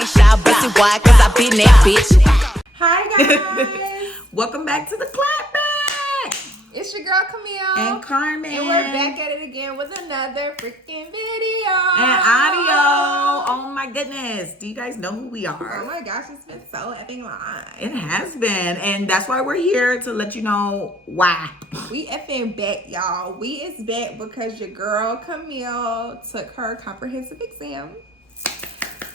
ain't shy about it. Why? Cause I been that bitch. Hi guys. Welcome back to the Clapback. It's your girl Camille And Carmen. And we're back at it again with another freaking video. And audio. Oh my goodness. Do you guys know who we are? Oh my gosh, it's been so effing long. It has been. And that's why we're here, to let you know why. We effing back, y'all. We is back because your girl Camille took her comprehensive exam.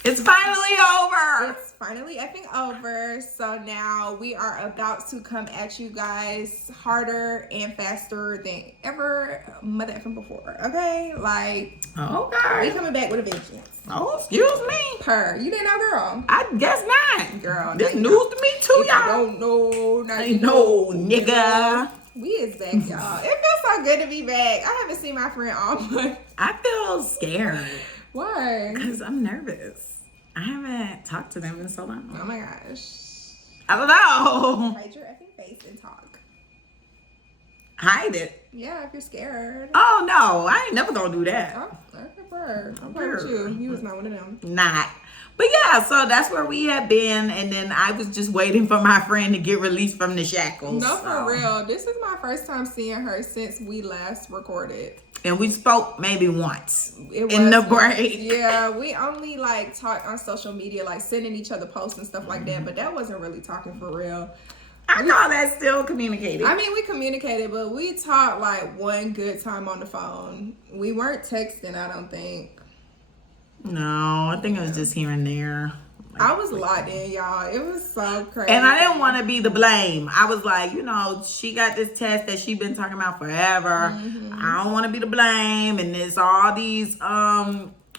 It's finally over. It's finally effing over. So now we are about to come at you guys harder and faster than ever mother effing before. Okay? Like, Okay. we coming back with a vengeance. Oh, excuse me. You didn't know, girl? I guess not. Girl, This now news to me too, if y'all. you don't know, now I you know, nigga. We is back, y'all. It feels so good to be back. I haven't seen my friend all month. I feel scared Why? because I'm nervous. I haven't talked to them in so long. Oh my gosh. I don't know. Hide your effing face and talk. Hide it. Yeah, if you're scared. Oh no, I ain't never gonna do that. Oh, I prefer. I'm proud of you. You was not one of them. Not. But yeah, so that's where we had been, and then I was just waiting for my friend to get released from the shackles. No, for real. This is my first time seeing her since we last recorded. And we spoke maybe once It in the was- break. Yeah, we only like talked on social media, like sending each other posts and stuff like that, but that wasn't really talking for real. I call that still communicating. I mean, we communicated, but we talked like one good time on the phone. We weren't texting, I don't think. No, I think it was just here and there. I was locked in, y'all. It was so crazy. And I didn't want to be the blame. I was like, she got this test that she been talking about forever. I don't want to be the blame. And there's all these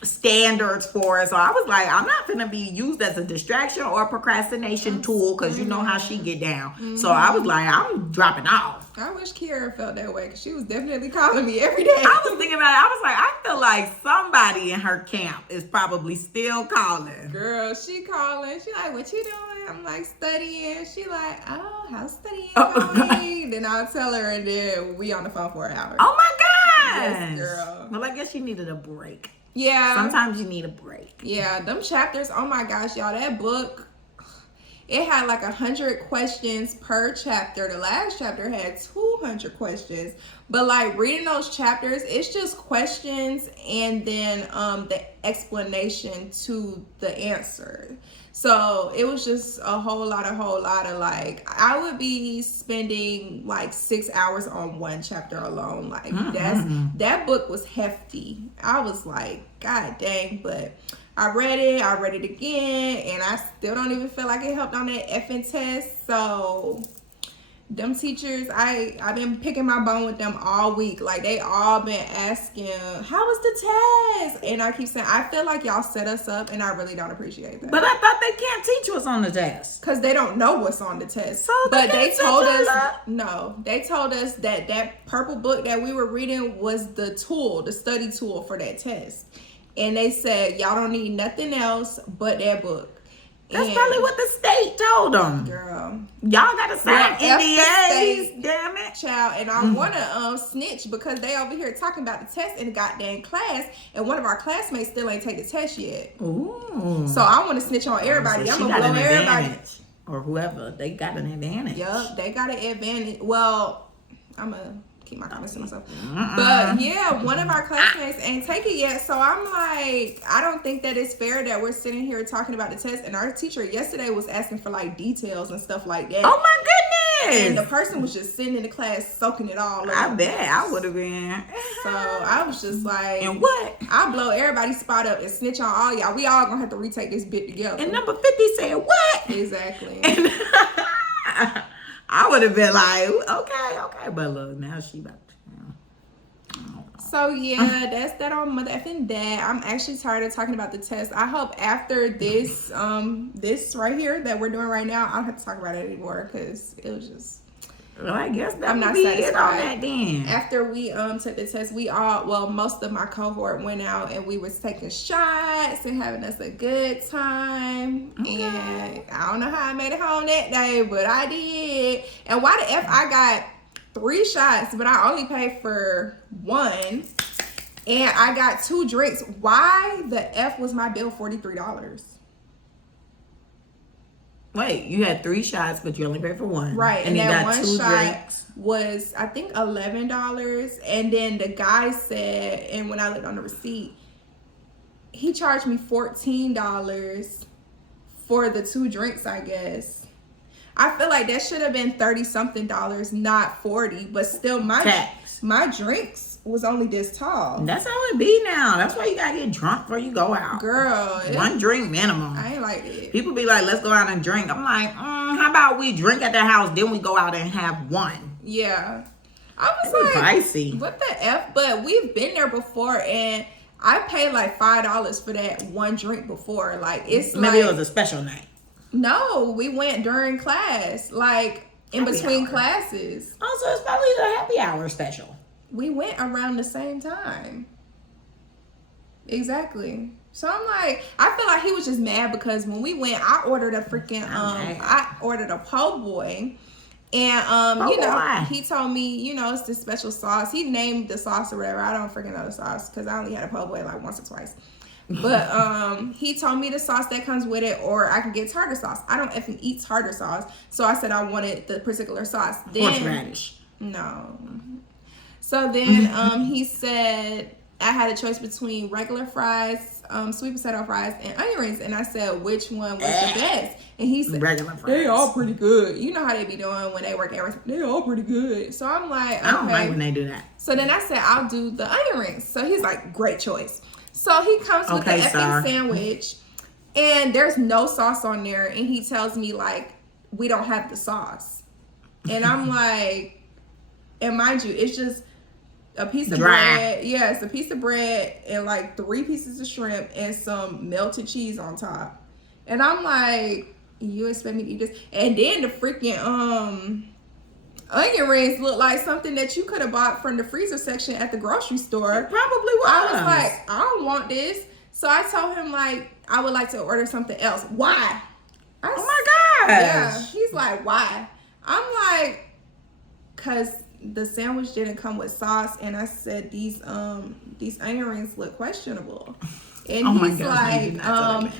standards for it. So I was like, I'm not going to be used as a distraction or procrastination tool, because you know how she get down. So I was like, I'm dropping off. I wish Kiara felt that way, because she was definitely calling me every day. I was thinking about it. I was like, I feel like somebody in her camp is probably still calling. Girl, she calling. She like, what you doing? I'm like, studying. She like, oh, how's studying going? Then I'll tell her, and then we on the phone for an hour. Oh my gosh. Yes, girl. Well, I guess she needed a break. Yeah. Sometimes you need a break. Yeah, them chapters, oh my gosh, y'all, that book, it had like 100 questions per chapter. The last chapter had 200 questions. But like reading those chapters, it's just questions and then the explanation to the answer. So it was just a whole lot of like, I would be spending like 6 hours on one chapter alone. Like that book was hefty. I was like, God dang, but I read it again, and I still don't even feel like it helped on that effing test. So them teachers, I've been picking my bone with them all week. Like, they all been asking, how was the test? And I keep saying, I feel like y'all set us up, and I really don't appreciate that. But I thought they can't teach what's on the test. Because they don't know what's on the test. So but they told us, they told us that purple book that we were reading was the tool, the study tool for that test. And they said, y'all don't need nothing else but that book. That's probably what the state told them. Girl. Y'all got to sign Well, NDAs, damn it. Child, and I want to snitch, because they over here talking about the test in the goddamn class, and one of our classmates still ain't take the test yet. Ooh. So I want to snitch on everybody. So I'm going to blow everybody. Advantage. Or whoever. They got an advantage. Yup, they got an advantage. Well, I'm going to keep my comments to myself. But yeah, one of our classmates ain't take it yet. So I'm like, I don't think that it's fair that we're sitting here talking about the test. And our teacher yesterday was asking for like details and stuff like that. Oh my goodness. And the person was just sitting in the class soaking it all up. I bet I would have been. So I was just like, and what? I'll blow everybody's spot up and snitch on all y'all. We all gonna have to retake this bit together. And number 50 said, what? Exactly. And I would have been like, okay. But look, now she about to. So yeah, that's that on mother effing dad. I'm actually tired of talking about the test. I hope after this, this right here that we're doing right now, I don't have to talk about it anymore, because it was just. Well, I guess that I'm would not be satisfied. it on that then. After we took the test, most of my cohort went out and we was taking shots and having us a good time. Okay. And I don't know how I made it home that day, but I did. And why the F I got 3 shots, but I only paid for 1. And I got 2 drinks. Why the F was my bill $43? Wait, you had 3 shots, but you only paid for 1. Right, And you that got one 2 shot drinks. was, I think, $11. And then the guy said, and when I looked on the receipt, he charged me $14 for the 2 drinks, I guess. I feel like that should have been $30-something, not $40. But still, my drinks was only this tall. That's how it be now. That's why you gotta get drunk before you go out. Girl. 1 drink minimum. I ain't like it. People be like, let's go out and drink. I'm like, how about we drink at their house, then we go out and have 1? Yeah. I was It's like, pricey. what the F? But we've been there before, and I paid like $5 for that 1 drink before. Like, it's Maybe like, it was a special night. no, we went during class, like in Happy between hour. classes. Oh, so it's probably the happy hour special. We went around the same time. Exactly. So I'm like, I feel like he was just mad because when we went, I ordered a freaking I ordered a po' boy. And you know, boy. he told me, you know, it's this special sauce. He named the sauce or whatever. I don't freaking know the sauce because I only had a po' boy like once or twice. But he told me the sauce that comes with it, or I could get tartar sauce. I don't effing eat tartar sauce, so I said I wanted the particular sauce. Then Horseradish. no. So then he said I had a choice between regular fries, sweet potato fries, and onion rings, and I said which one was the best. And he said Regular fries. they all pretty good. You know how they be doing when they work at restaurants. They all pretty good. So I'm like, okay. I don't like when they do that. So then I said I'll do the onion rings. So he's like, great choice. So he comes with the effing sandwich, and there's no sauce on there, and he tells me like we don't have the sauce, and I'm like, and mind you, it's just a piece of bread. Yeah, it's a piece of bread and like 3 pieces of shrimp and some melted cheese on top, and I'm like, you expect me to eat this? And then the freaking onion rings look like something that you could have bought from the freezer section at the grocery store. It probably was. I was like, I don't want this. So I told him like I would like to order something else. Why? Oh my gosh. Yeah. He's like, why? I'm like, cause the sandwich didn't come with sauce, and I said these onion rings look questionable. And he's like,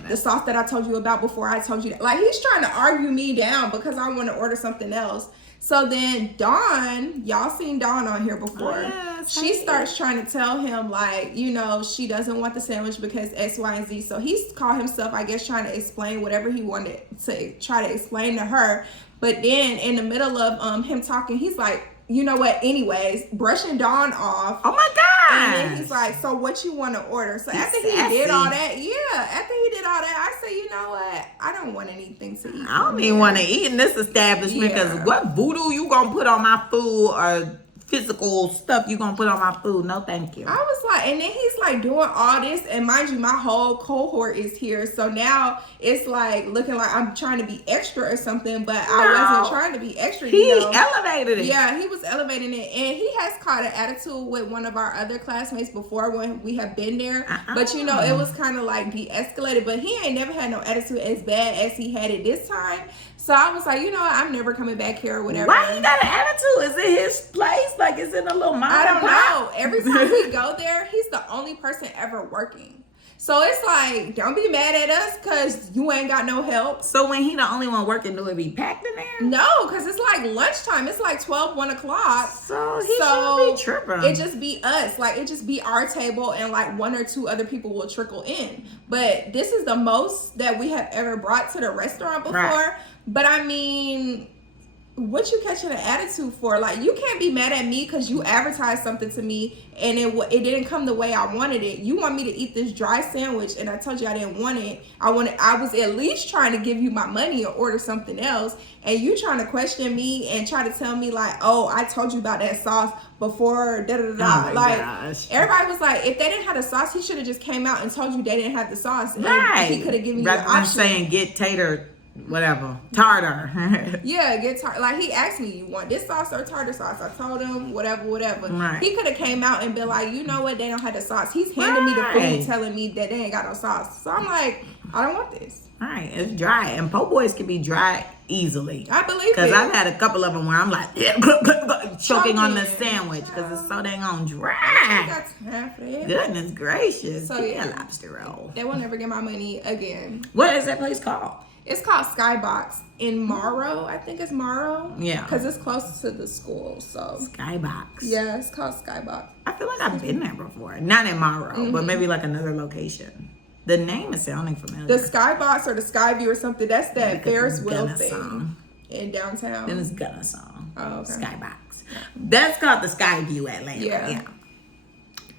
the sauce that I told you about before, I told you that. Like, he's trying to argue me down because I want to order something else. So then Dawn, y'all seen Dawn on here before. Oh, yes, she starts trying to tell him, like, you know, she doesn't want the sandwich because X, Y, and Z. So he's called himself, I guess, trying to explain whatever he wanted to try to explain to her. But then in the middle of him talking, he's like, you know what, anyways, brushing Dawn off. Oh my God. And then he's like, so what you want to order? So after he did all that, I said, you know what? I don't want anything to eat. I don't even want to eat in this establishment because what voodoo you gonna put on my food or physical stuff you gonna put on my food? No, thank you. I was like, and then he's like doing all this, and mind you, my whole cohort is here, so now it's like looking like I'm trying to be extra or something, but I wasn't trying to be extra. He elevated it. Yeah, he was elevating it, and he has caught an attitude with one of our other classmates before when we have been there. But you know, it was kind of like de-escalated. But he ain't never had no attitude as bad as he had it this time. So I was like, you know what? I'm never coming back here or whatever. Why he got an attitude? Is it his place? Like, is it a little mom? I don't know. Every time we go there, he's the only person ever working. So it's like, don't be mad at us because you ain't got no help. So when he the only one working, do it be packed in there? No, because it's like lunchtime. It's like 12, 1 o'clock. So he shouldn't be tripping. It just be us. Like, it just be our table and like 1 or 2 other people will trickle in. But this is the most that we have ever brought to the restaurant before. Right. But I mean, what you catching an attitude for? Like, you can't be mad at me because you advertised something to me and it didn't come the way I wanted it. You want me to eat this dry sandwich and I told you I didn't want it. I was at least trying to give you my money or order something else, and you trying to question me and try to tell me like, oh, I told you about that sauce before da-da-da-da. Like, gosh. Everybody was like, if they didn't have the sauce, he should have just came out and told you they didn't have the sauce. Right. And he could have given you rather the option. than saying get tater whatever, tartar. Yeah, get tartar. Like, he asked me, you want this sauce or tartar sauce? I told him whatever. Right. He could have came out and been like, you know what, they don't have the sauce. He's handing me the food telling me that they ain't got no sauce. So I'm like, I don't want this. Right, it's dry, and po' boys can be dry easily. I believe it. Because I've had a couple of them where I'm like choking on the sandwich because it's so dang on dry. I got time for that. Goodness gracious. So yeah, lobster roll. They will never get my money again. What is that place called? It's called Skybox in Morrow. I think it's Morrow. Yeah. Because it's close to the school. So Skybox. yeah, it's called Skybox. I feel like I've been there before. Not in Morrow, but maybe like another location. The name is sounding familiar. The Skybox or the Skyview or something. That's that Ferris wheel thing song. in downtown. Then it's Gunna song. Oh, okay. Skybox. That's called the Skyview Atlanta. Yeah.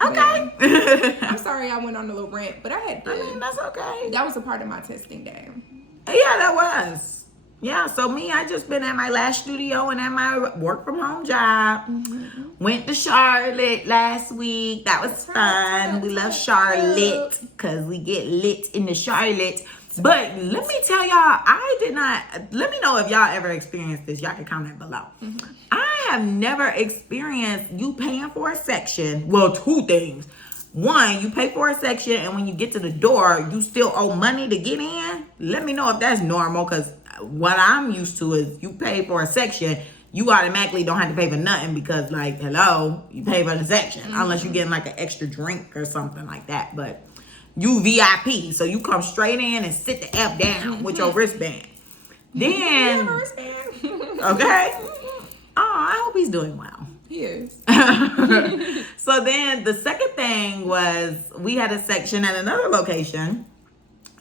Okay. I'm sorry I went on a little rant, but I had to. I mean, that's okay. That was a part of my testing day. Yeah, that was. Yeah, so me, I just been at my last studio and at my work from home job. Went to Charlotte last week. That was fun. We love Charlotte because we get lit in the Charlotte. But let me tell y'all, I did not, let me know if y'all ever experienced this. Y'all can comment below. I have never experienced you paying for a section. Well, two things. One, you pay for a section, and when you get to the door, you still owe money to get in. Let me know if that's normal, because what I'm used to is you pay for a section, you automatically don't have to pay for nothing because, like, hello, you pay for the section. Unless you're getting, like, an extra drink or something like that. But you VIP, so you come straight in and sit the F down with your wristband. Then, okay? Oh, I hope he's doing well. He is. So then the second thing was we had a section at another location,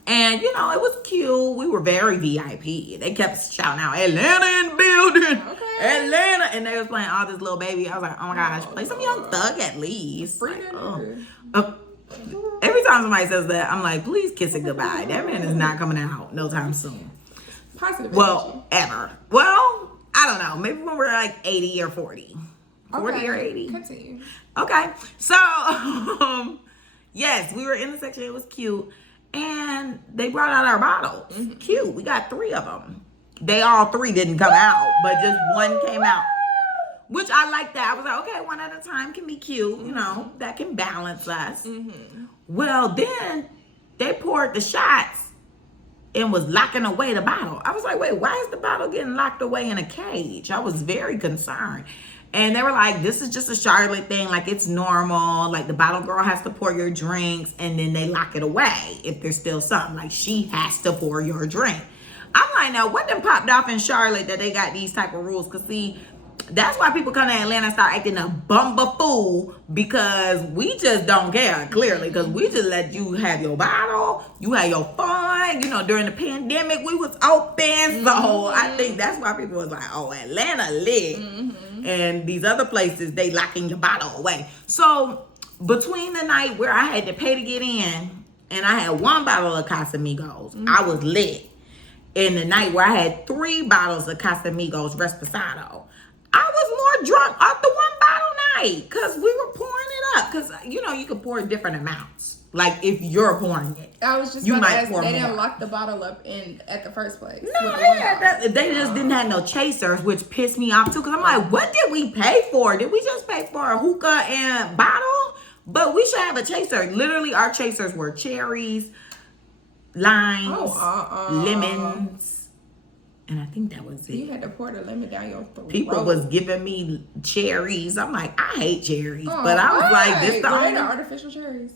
and you know, it was cute. We were very VIP. They kept shouting out Atlanta in building, Atlanta, and they was playing all this little baby. I was like, oh my gosh, play some Young Thug at least. Like, every time somebody says that, I'm like, please kiss it goodbye. That man is not coming out no time soon. Positive well, ever. Well, I don't know. Maybe when we're like 80 or 40. 40 or 80. Continue. Okay. So, yes, we were in the section. It was cute. And they brought out our bottles. Cute. We got 3 of them. They all 3 didn't come out, but just one came out. Which I like that. I was like, okay, one at a time can be cute. You know, that can balance us. Well, then they poured the shots and was locking away the bottle. I was like, wait, why is the bottle getting locked away in a cage? I was very concerned. And they were like, this is just a Charlotte thing. Like, it's normal. Like, the bottle girl has to pour your drinks, and then they lock it away if there's still something. Like, she has to pour your drink. I'm like, now, what done popped off in Charlotte that they got these type of rules? Because, see, that's why people come to Atlanta and start acting a bumba-fool, because we just don't care, clearly, because we just let you have your bottle, you have your fun. You know, during the pandemic, we was open, so I think that's why people was like, oh, Atlanta lit. And these other places, they locking your bottle away. So, between the night where I had to pay to get in, and I had 1 bottle of Casamigos, I was lit. And the night where I had 3 bottles of Casamigos Resposado, I was more drunk off the 1 bottle night because we were pouring it up. Because, you know, you can pour different amounts. Like, if you're pouring it. I was just you about might to ask, pour they more. didn't lock the bottle up at the first place. No, they just didn't have no chasers, which pissed me off, too. Because I'm like, what did we pay for? Did we just pay for a hookah and bottle? But we should have a chaser. Literally, our chasers were cherries, limes, lemons. And I think that was it. You had to pour the lemon down your throat. People was giving me cherries. I'm like, I hate cherries. But I was like, this the only... artificial cherries.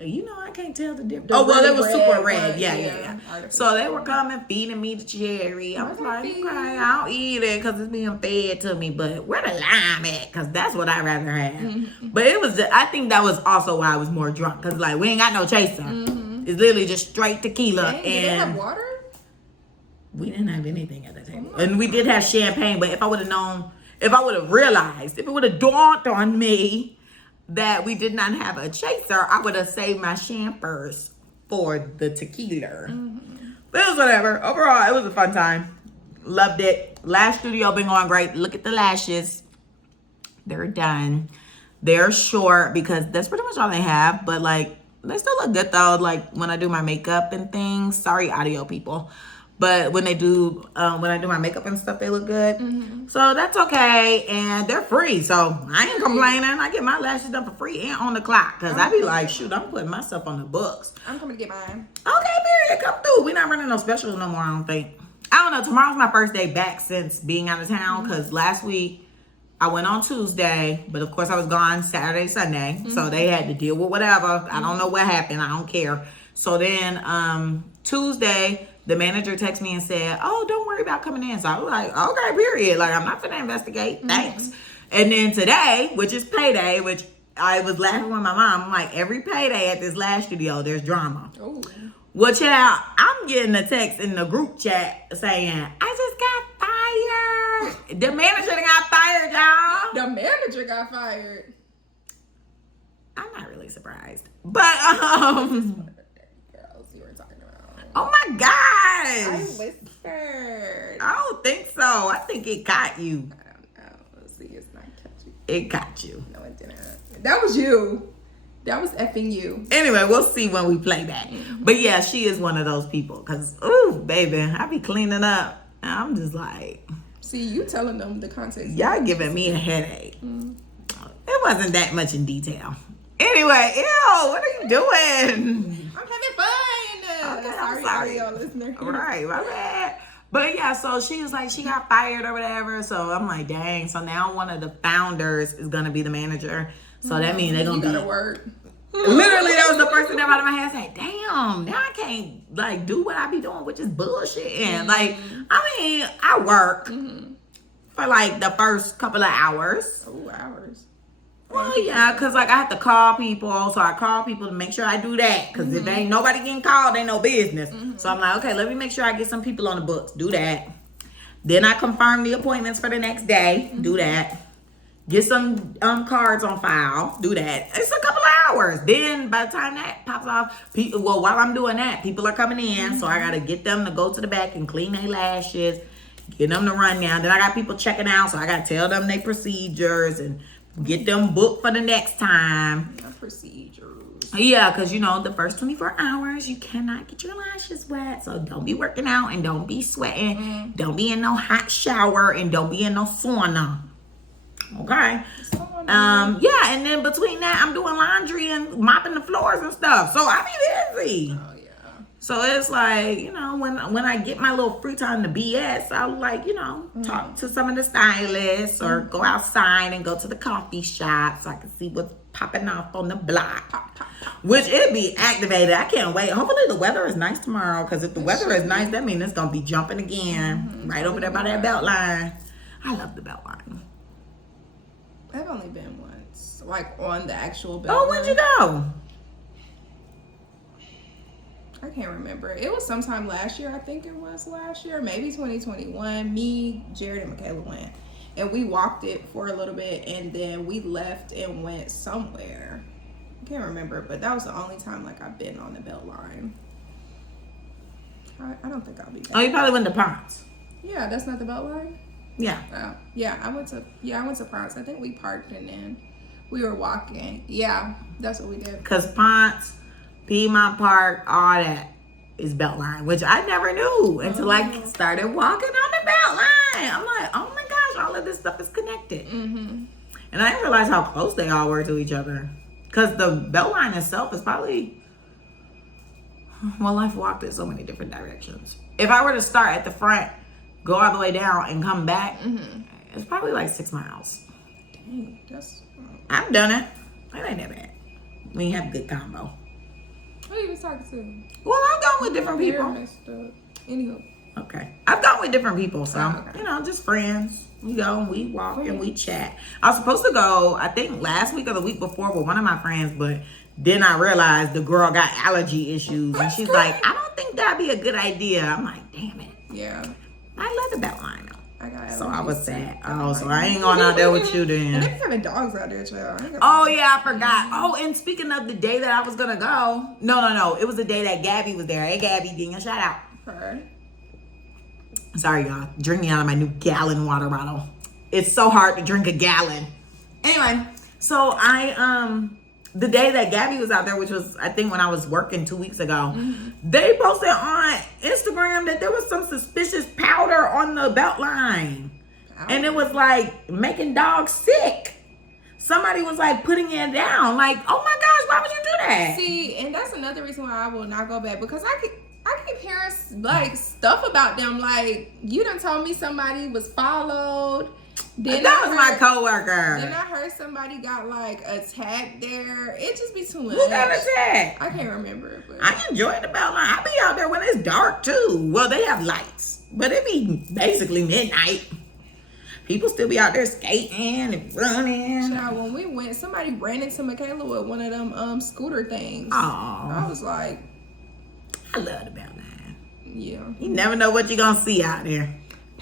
You know, I can't tell the difference. Oh, well, it was super red. Yeah. So they were coming, feeding me the cherry. I was like, okay, I'll eat it because it's being fed to me. But where the lime at? Because that's what I'd rather have. But it was, I think that was also why I was more drunk. Because, like, we ain't got no chaser. It's literally just straight tequila. Dang, did they have water? We didn't have anything at the table. And we did have champagne, but if I would have known, if I would have realized, if it would have dawned on me that we did not have a chaser, I would have saved my champers for the tequila. But it was whatever. Overall, it was a fun time. Loved it. Lash studio been going great. Look at the lashes. They're done. They're short because that's pretty much all they have. But, like, they still look good, though. Like, when I do my makeup and things. Sorry, audio people. But when I do my makeup and stuff, they look good. So that's okay. And they're free. So I ain't complaining. I get my lashes done for free and on the clock. Because I be like, shoot, I'm putting myself on the books. I'm coming to get mine. Okay, period. Come through. We're not running no specials no more, I don't think. I don't know. Tomorrow's my first day back since being out of town. Because last week, I went on Tuesday. But of course, I was gone Saturday, Sunday. So they had to deal with whatever. I don't know what happened. I don't care. So then Tuesday, the manager texted me and said, "Oh, don't worry about coming in." So I was like, "Okay, period. Like, I'm not finna investigate. Thanks." And then today, which is payday, which I was laughing with my mom. I'm like, every payday at this lash studio, there's drama. Ooh. Well, child, I'm getting a text in the group chat saying, "I just got fired." The manager got fired, y'all. The manager got fired. I'm not really surprised. But, Girls you were talking about. oh my gosh. I whispered. I don't think so. I think it got you. I don't know. Let's see. It's not catchy. It got you. No, it didn't. That was you. That was effing you. Anyway, we'll see when we play back. But yeah, she is one of those people. Because, ooh, baby, I be cleaning up. And I'm just like... See, you telling them the context. Y'all giving me a headache. It wasn't that much in detail. Anyway, ew, what are you doing? I'm having fun. Okay, sorry, audio listener. All right, my bad. But yeah, so she was like, she got fired or whatever. So I'm like, dang. So now one of the founders is going to be the manager. So that means they're going to be... gotta work. Literally, that was the first thing that out of my head. Saying, damn, now I can't, like, do what I be doing, which is bullshit. And, like, I mean, I work for, like, the first couple of hours. Oh, hours. Well, yeah, because, like, I have to call people. So I call people to make sure I do that. Because if ain't nobody getting called, ain't no business. So I'm like, okay, let me make sure I get some people on the books. Do that. Then I confirm the appointments for the next day. Do that. Get some cards on file. Do that. It's a couple of hours. Then by the time that pops off, while I'm doing that, people are coming in. So I got to get them to go to the back and clean their lashes. Get them to run down. Then I got people checking out. So I got to tell them their procedures and get them booked for the next time. Procedures. Yeah, because, you know, the first 24 hours, you cannot get your lashes wet. So don't be working out and don't be sweating. Don't be in no hot shower and don't be in no sauna. Okay. Yeah, and then between that, I'm doing laundry and mopping the floors and stuff. So I be busy. Oh yeah. So it's like, you know, when I get my little free time to BS, I'll, like, you know, talk to some of the stylists or go outside and go to the coffee shop so I can see what's popping off on the block. Which it be activated. I can't wait. Hopefully the weather is nice tomorrow, because if the weather is nice, that means it's gonna be jumping again right over there by that belt line. I love the belt line. I've only been once, like on the actual belt. Oh, where'd you go? I can't remember. It was sometime last year. I think it was last year, maybe 2021. Me, Jared, and Michaela went, and we walked it for a little bit, and then we left and went somewhere. I can't remember, but that was the only time like I've been on the belt line. I don't think I'll be back. Oh, you probably went to Ponce. Yeah, that's not the belt line. Yeah. Yeah, I went to Ponce. I think we parked and then we were walking. Yeah, that's what we did. Because Ponce, Piedmont Park, all that is Beltline, which I never knew until I started walking on the Beltline. I'm like, oh my gosh, all of this stuff is connected. And I didn't realize how close they all were to each other. Because the Beltline itself is probably, well, I've walked in so many different directions. If I were to start at the front, go all the way down and come back, it's probably like 6 miles. Dang, that's... I've done it. It ain't that bad. We have a good combo. Who you was talking to? Well, I've gone with different people. Anywho. Okay. I've gone with different people, so, okay. you know, just friends. We go and we walk and we chat. I was supposed to go, I think, last week or the week before with one of my friends, but then I realized the girl got allergy issues, and she's like, I don't think that'd be a good idea. I'm like, damn it. Yeah. I love the Beltline though. I got allergies. So I was sad. Oh, so I ain't going out there with you then. And they be having dogs out there, child. Oh, yeah, I forgot. Oh, and speaking of the day that I was going to go. No. It was the day that Gabby was there. Hey, Gabby, give me a shout out. Her. Sorry, y'all. Drinking out of my new gallon water bottle. It's so hard to drink a gallon. Anyway, so the day that Gabby was out there, which was, I think, when I was working 2 weeks ago, they posted on Instagram that there was some suspicious powder on the belt line. And it was like making dogs sick. Somebody was like putting it down. Like, oh my gosh, why would you do that? See, and that's another reason why I will not go back, because I keep hearing like stuff about them. Like, you done told me somebody was followed That was my coworker. Then I heard somebody got like attacked there. It just be too much. Who got attacked? I can't remember. But I enjoy the Beltline. I be out there when it's dark too. Well, they have lights, but it be basically midnight. People still be out there skating and running. Child, when we went, somebody ran into Michaela with one of them scooter things. Oh, I was like, I love the Beltline. yeah. You never know what you're gonna see out there.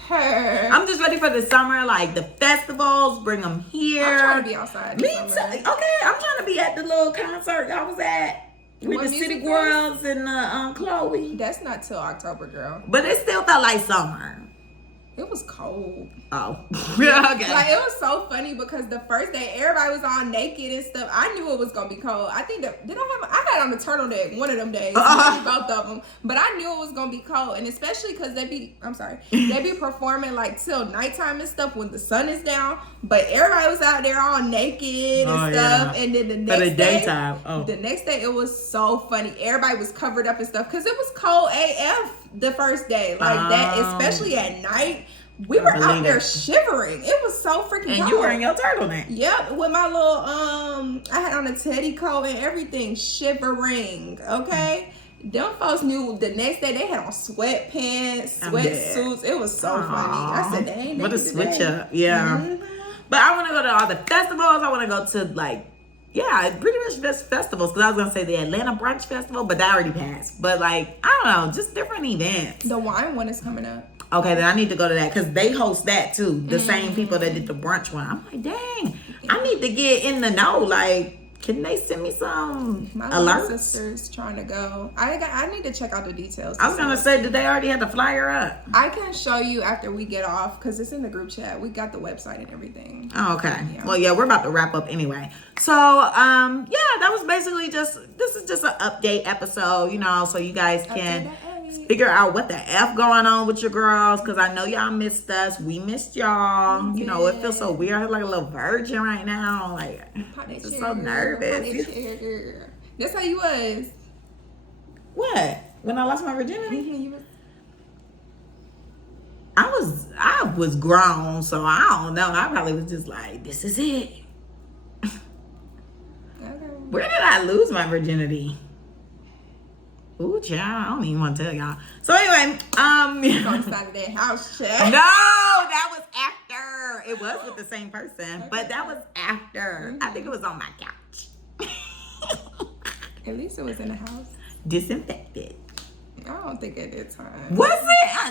I'm just ready for the summer, like the festivals. Bring them here. I'm trying to be outside. Me too. Okay, I'm trying to be at the little concert I was at with What the music City fest? Girls and Chloe. That's not till October, girl. But it still felt like summer. It was cold. Oh, okay. Like, it was so funny because the first day everybody was all naked and stuff. I knew it was gonna be cold. I think that I had on a turtleneck one of them days, maybe both of them. But I knew it was gonna be cold, and especially because they be performing like till nighttime and stuff when the sun is down. But everybody was out there all naked and stuff. And then the next day it was so funny. Everybody was covered up and stuff because it was cold AF the first day, like that, especially at night. We were out there shivering. It was so freaking cold. And you wearing your turtleneck. Yep, with my little I had on a teddy coat and everything, shivering. Okay, them folks knew the next day they had on sweatpants, sweatsuits. It was so funny. I said, they ain't what a naked switch today. up, yeah. Mm-hmm. But I want to go to all the festivals. I want to go to pretty much just festivals. Because I was gonna say the Atlanta Brunch Festival, but that already passed. But like, I don't know, just different events. The wine one is coming up. Okay, then I need to go to that because they host that too. The same people that did the brunch one. I'm like, dang, I need to get in the know. Like, can they send me some My alerts? little sister's trying to go. I need to check out the details. I was gonna say, did they already have the flyer up? I can show you after we get off because it's in the group chat. We got the website and everything. Oh, okay. Yeah. Well, yeah, we're about to wrap up anyway. So, that was basically this is just an update episode, so you guys can figure out what the F going on with your girls, because I know y'all missed us. We missed y'all. It feels so weird. I feel like a little virgin right now. Like, I'm just so nervous. That's how you was. What? When I lost my virginity? You was. I was grown, so I don't know. I probably was just like, this is it. Okay. Where did I lose my virginity? Ooh, child, I don't even want to tell y'all. So anyway, On the side of that house, child. No, that was after. It was with the same person, but that was after. I think it was on my couch. At least it was in the house. Disinfected. I don't think at that time. Was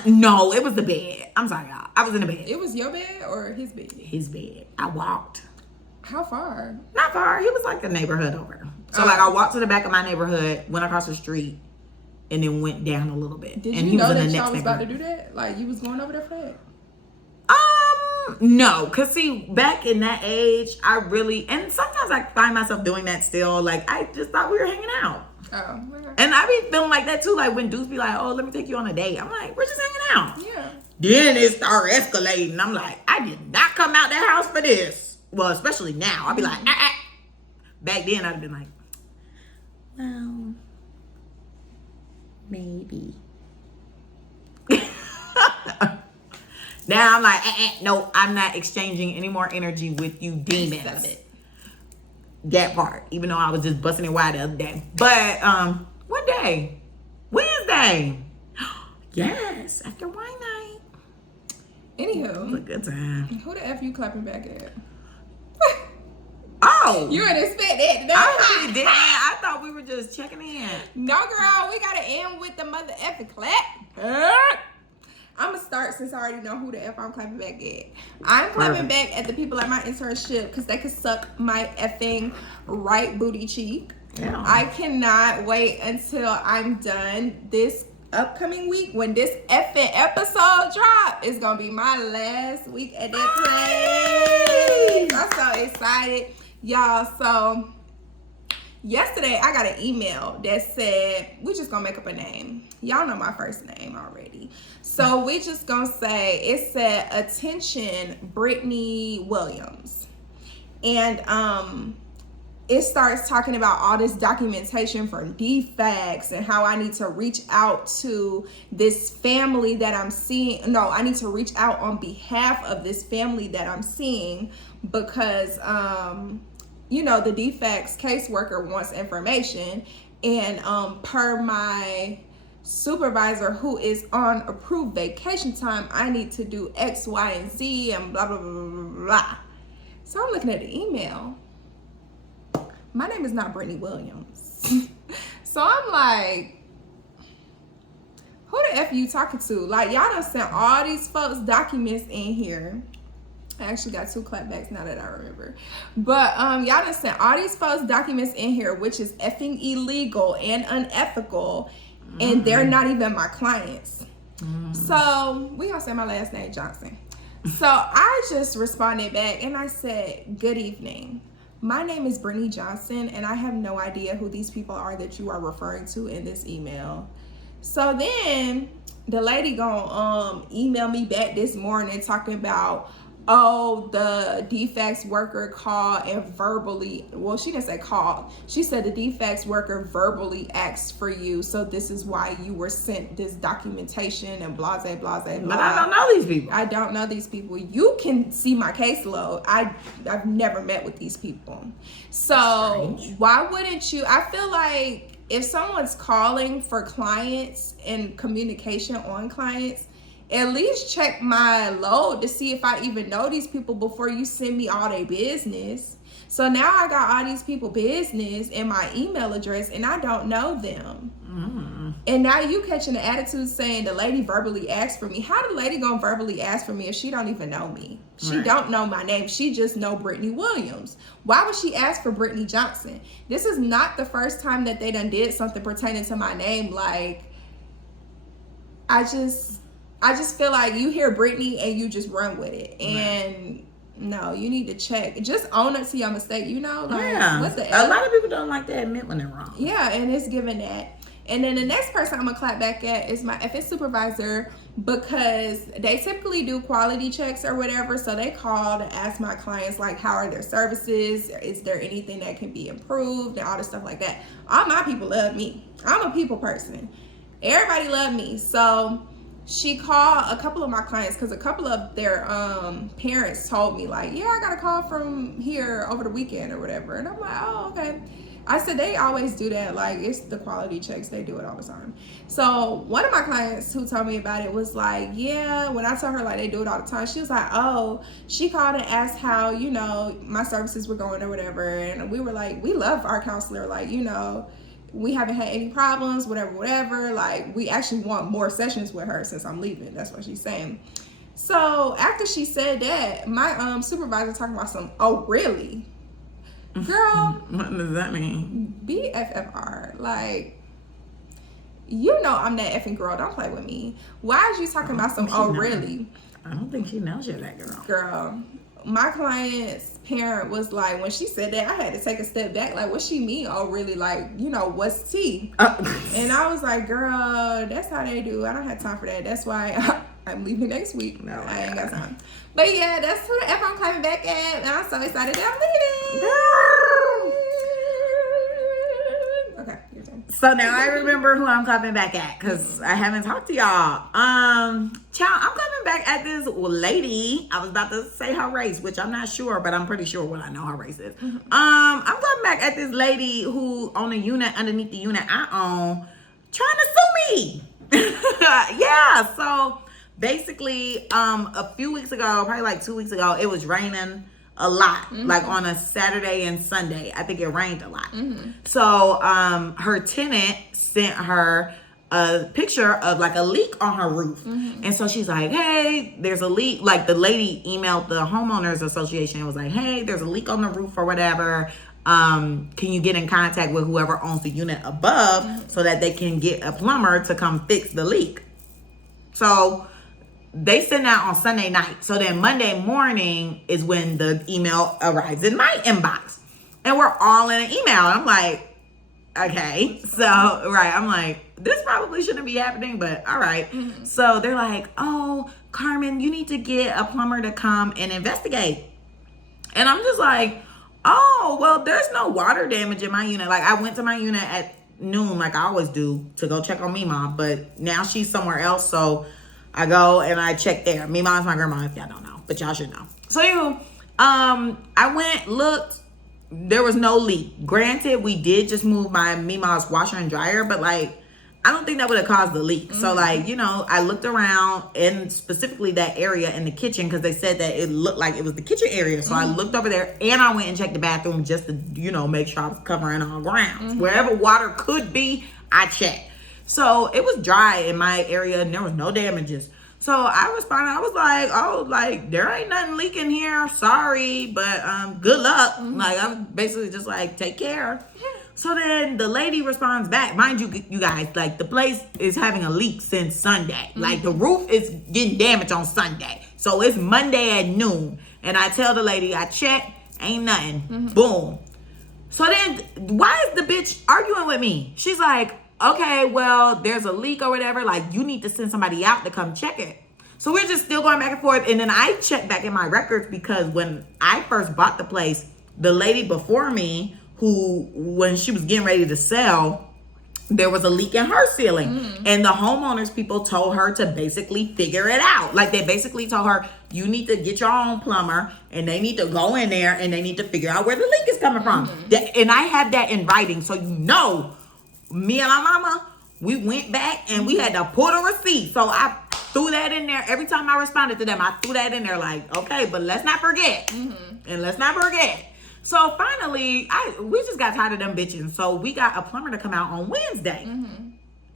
it? No, it was the bed. I'm sorry, y'all. I was in the bed. It was your bed or his bed? His bed. I walked. How far? Not far. He was like a neighborhood over. So I walked to the back of my neighborhood, went across the street, and then went down a little bit. Did and you he know was in that the y'all next was about to neighborhood. do that? Like, you was going over there for that? No, because see, back in that age, and sometimes I find myself doing that still. Like, I just thought we were hanging out. Oh, okay. And I be feeling like that too. Like, when dudes be like, oh, let me take you on a date. I'm like, we're just hanging out. Yeah. Then it start escalating. I'm like, I did not come out that house for this. Well, especially now. I'd be like, Back then, I'd have been like, well, maybe. Now I'm like, no, I'm not exchanging any more energy with you demons. That part, even though I was just busting it wide the other day. But what day? Wednesday. Yes, after wine night. Anywho, It was a good time. who the F you clapping back at? Oh, You didn't expect that, no? I really didn't. I thought we were just checking in. No, girl, we gotta end with the mother effing clap. I'm gonna start since I already know who the F I'm clapping back at. I'm clapping back at the people at my internship because they could suck my effing right booty cheek. Yeah. I cannot wait until I'm done this upcoming week when this effing episode drop. Is gonna be my last week at that place. I'm so excited, y'all. So yesterday I got an email that said we just gonna make up a name. Y'all know my first name already, so we just gonna say it said attention Brittany Williams. And it starts talking about all this documentation for defects and how I need to reach out to this family that I'm seeing. No, I need to reach out on behalf of this family that I'm seeing because, you know, the defects caseworker wants information. And per my supervisor who is on approved vacation time, I need to do X, Y, and Z and blah, blah, blah, blah, blah. So I'm looking at the email. My name is not Brittany Williams. So I'm like, who the F you talking to? Like, y'all done sent all these folks documents in here. I actually got 2 clapbacks now that I remember. But y'all done sent all these folks documents in here, which is effing illegal and unethical. And they're not even my clients. So we gonna say my last name, Johnson. So I just responded back and I said, good evening. My name is Brittany Johnson, and I have no idea who these people are that you are referring to in this email. So then the lady gonna email me back this morning talking about, oh, the defects worker called and verbally, well, she didn't say called. She said the defects worker verbally asked for you, so this is why you were sent this documentation and blah, blah, blah, blah. But I don't know these people. I don't know these people. You can see my caseload. I've never met with these people. So strange. Why wouldn't you? I feel like if someone's calling for clients and communication on clients, at least check my load to see if I even know these people before you send me all their business. So now I got all these people business in my email address and I don't know them. And now you catching the attitude saying the lady verbally asked for me. How the lady gonna verbally ask for me if she don't even know me? She don't know my name. She just know Brittany Williams. Why would she ask for Brittany Johnson? This is not the first time that they done did something pertaining to my name. Like, I just feel like you hear Brittany and you just run with it. And no, you need to check. Just own up to your mistake, you know? Like, what the a lot of people don't like to admit when they're wrong. Yeah, and it's given that. And then the next person I'm going to clap back at is my FS supervisor, because they typically do quality checks or whatever. So they call to ask my clients, like, how are their services? Is there anything that can be improved? And all this stuff like that. All my people love me. I'm a people person. Everybody love me. So she called a couple of my clients because a couple of their parents told me, like, yeah, I got a call from here over the weekend or whatever. And I'm like, oh, okay. I said, they always do that. Like, it's the quality checks. They do it all the time. So one of my clients who told me about it was like, yeah, when I told her, like, they do it all the time, she was like, oh, she called and asked how, you know, my services were going or whatever. And we were like, we love our counselor. Like, you know, we haven't had any problems, whatever. Like, we actually want more sessions with her since I'm leaving. That's what she's saying. So after she said that, my supervisor talking about some, oh, really? Girl. What does that mean? BFFR. Like, you know I'm that effing girl. Don't play with me. Why is you talking about some, oh, really? I don't think she knows you're that girl. Girl. My client's parent was like, when she said that, I had to take a step back. Like, what she mean? Oh, really? Like, you know, what's tea? And I was like, girl, that's how they do. I don't have time for that. That's why I'm leaving next week. No, I ain't got time. But yeah, that's who the F I'm coming back at. And I'm so excited that I'm leaving. Okay, your turn. So now I remember who I'm coming back at, because I haven't talked to y'all. Child, I'm coming back at this lady. I was about to say her race, which I'm not sure, but I'm pretty sure what I know her race is. I'm coming back at this lady who own a unit underneath the unit I own, trying to sue me. Yeah, so basically, a few weeks ago, probably like 2 weeks ago, it was raining a lot, like on a Saturday and Sunday. I think it rained a lot. So her tenant sent her a picture of like a leak on her roof. And so she's like, hey, there's a leak. Like, the lady emailed the homeowners association and was like, hey, there's a leak on the roof or whatever. Can you get in contact with whoever owns the unit above so that they can get a plumber to come fix the leak? So they sent out on Sunday night. So then Monday morning is when the email arrives in my inbox. And we're all in an email. And I'm like, okay. So, I'm like, this probably shouldn't be happening, but all right. So they're like, oh, Carmen, you need to get a plumber to come and investigate. And I'm just like, Oh, well, there's no water damage in my unit. Like, I went to my unit at noon, like I always do, to go check on Mima. But now she's somewhere else, so I go and I check there. Mima is my grandma, if y'all don't know. But y'all should know. So, anyway, I went, looked. There was no leak. Granted, we did just move my Mima's washer and dryer, but, like, I don't think that would have caused the leak. So, like, you know, I looked around, and specifically that area in the kitchen, because they said that it looked like it was the kitchen area. So I looked over there, and I went and checked the bathroom just to, you know, make sure I was covering all grounds. Wherever water could be, I checked. So it was dry in my area, and there was no damages. So I responded, I was like, oh, like, there ain't nothing leaking here. Sorry, but good luck. Like, I was basically just like, take care. So then the lady responds back. Mind you, you guys, like, the place is having a leak since Sunday. Like, the roof is getting damaged on Sunday. So it's Monday at noon. And I tell the lady, I checked, ain't nothing. Boom. So then, why is the bitch arguing with me? She's like, okay, well, there's a leak or whatever. Like, you need to send somebody out to come check it. So we're just still going back and forth. And then I checked back in my records because when I first bought the place, the lady before me, who, when she was getting ready to sell, there was a leak in her ceiling. And the homeowners people told her to basically figure it out. Like, they basically told her, you need to get your own plumber, and they need to go in there and they need to figure out where the leak is coming from. And I have that in writing. So, you know, me and my mama, we went back and we had to put a receipt. So I threw that in there. Every time I responded to them, I threw that in there like, okay, but let's not forget. And let's not forget. So finally, we just got tired of them bitching. So we got a plumber to come out on Wednesday.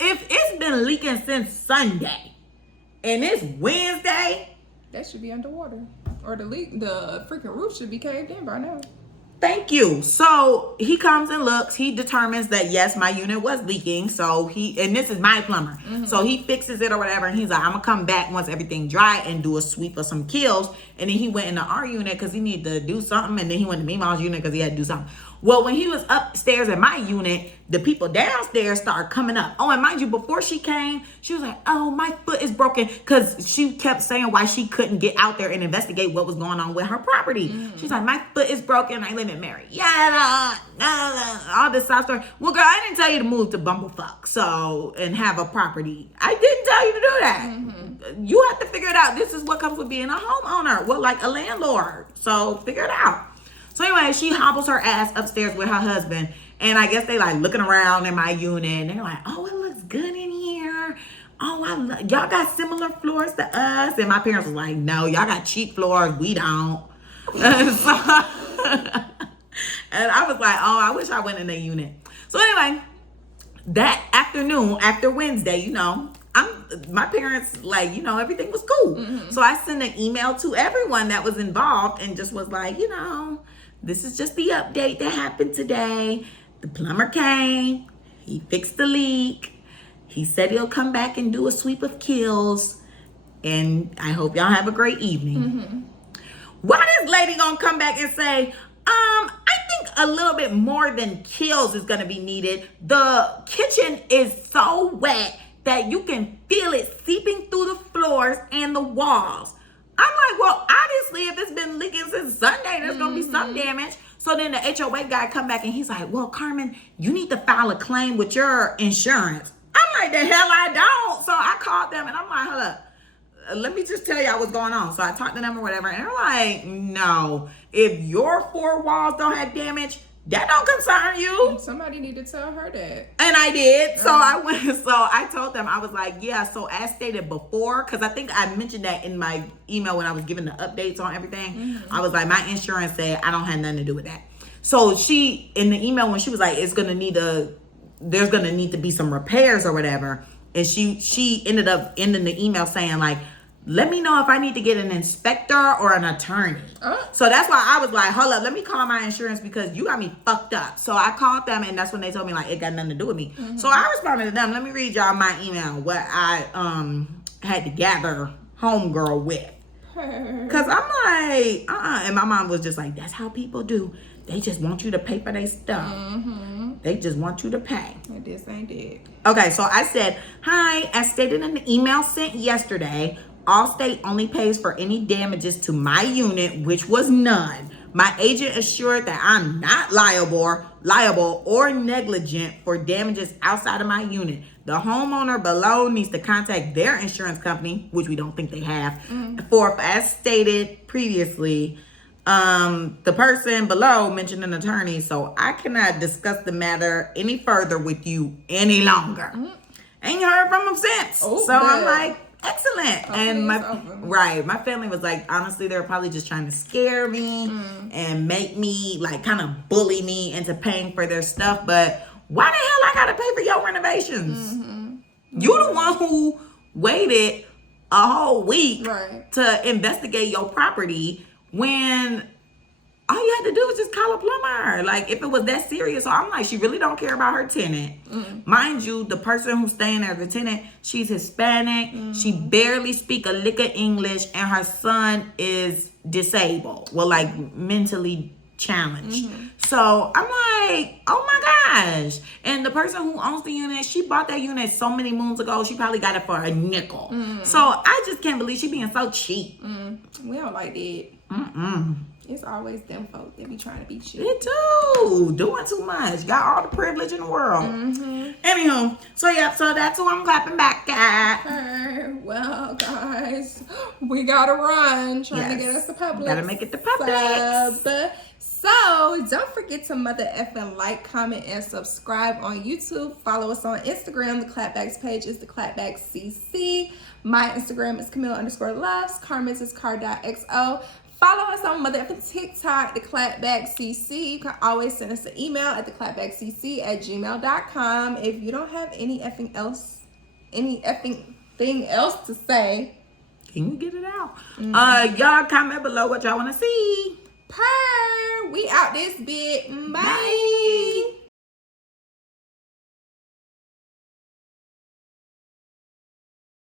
If it's been leaking since Sunday and it's Wednesday, that should be underwater. Or the freaking roof should be caved in by now. Thank you. So he comes and looks. He determines that, yes, my unit was leaking. So and this is my plumber. So he fixes it or whatever. And he's like, I'm going to come back once everything dry and do a sweep of some kills. And then he went into our unit because he needed to do something. And then he went to Mima's unit because he had to do something. Well, when he was upstairs in my unit, the people downstairs started coming up. Oh, and mind you, before she came, she was like, oh, my foot is broken. Because she kept saying why she couldn't get out there and investigate what was going on with her property. She's like, my foot is broken. I live in Mary. All this stuff. Well, girl, I didn't tell you to move to Bumblefuck and have a property. I didn't tell you to do that. You have to figure it out. This is what comes with being a homeowner. Well, like a landlord. So figure it out. So anyway, she hobbles her ass upstairs with her husband. And I guess they like looking around in my unit. And they're like, oh, it looks good in here. Oh, y'all got similar floors to us. And my parents was like, no, y'all got cheap floors. We don't. And I was like, oh, I wish I went in a unit. So anyway, that afternoon, after Wednesday, you know, my parents, like, you know, everything was cool. So I sent an email to everyone that was involved and just was like, you know, this is just the update that happened today. The plumber came. He fixed the leak. He said he'll come back and do a sweep of kills. And I hope y'all have a great evening. Why this lady gonna come back and say, I think a little bit more than kills is gonna be needed. The kitchen is so wet that you can feel it seeping through the floors and the walls. I'm like, well, obviously, if it's been leaking since Sunday, there's going to be some damage. So then the HOA guy come back and he's like, well, Carmen, you need to file a claim with your insurance. I'm like, the hell I don't. So I called them and I'm like, hold up. Let me just tell y'all what's going on. So I talked to them or whatever. And they're like, no, if your 4 walls don't have damage, that don't concern you. Somebody need to tell her that. And I did. So I told them, I was like, yeah, so as stated before, because I think I mentioned that in my email when I was giving the updates on everything. I was like, my insurance said I don't have nothing to do with that. So she, in the email, when she was like, there's going to need to be some repairs or whatever. And she ended up ending the email saying like, let me know if I need to get an inspector or an attorney. So that's why I was like, hold up, let me call my insurance because you got me fucked up. So I called them and that's when they told me like it got nothing to do with me. So I responded to them. Let me read y'all my email, what I had to gather homegirl with. Cause I'm like, and my mom was just like, that's how people do. They just want you to pay for their stuff. They just want you to pay. And this ain't it. Okay, so I said, hi, as stated in the email sent yesterday, Allstate only pays for any damages to my unit, which was none. My agent assured that I'm not liable or negligent for damages outside of my unit. The homeowner below needs to contact their insurance company, which we don't think they have, for, as stated previously, the person below mentioned an attorney, so I cannot discuss the matter any further with you any longer. Ain't heard from him since. So I'm like, excellent. And my family was like, honestly, they're probably just trying to scare me and make me like kind of bully me into paying for their stuff. But why the hell I gotta pay for your renovations? You the one who waited a whole week to investigate your property when all you had to do was just call a plumber. Like, if it was that serious. So I'm like, she really don't care about her tenant. Mind you, the person who's staying there, the tenant, she's Hispanic. She barely speak a lick of English, and her son is disabled. Well, like, mentally challenged. So I'm like, oh my gosh. And the person who owns the unit, she bought that unit so many moons ago. She probably got it for a nickel. So I just can't believe she being so cheap. We don't like that. It's always them folk that be trying to be cheap. It too. Doing too much. Got all the privilege in the world. Anywho, so that's who I'm clapping back at. Well, guys, we gotta run. Trying to get us the Publix. Gotta make it the Publix. So don't forget to mother effing like, comment, and subscribe on YouTube. Follow us on Instagram. The Clapback's page is theclapbackcc. My Instagram is Camille_loves. Carmen's is car.xo. Follow us on mother effing TikTok, the Clapbackcc. You can always send us an email at theclapbackcc@gmail.com. If you don't have any effing thing else to say, can you get it out? Y'all comment below what y'all want to see. We out this bit. Bye.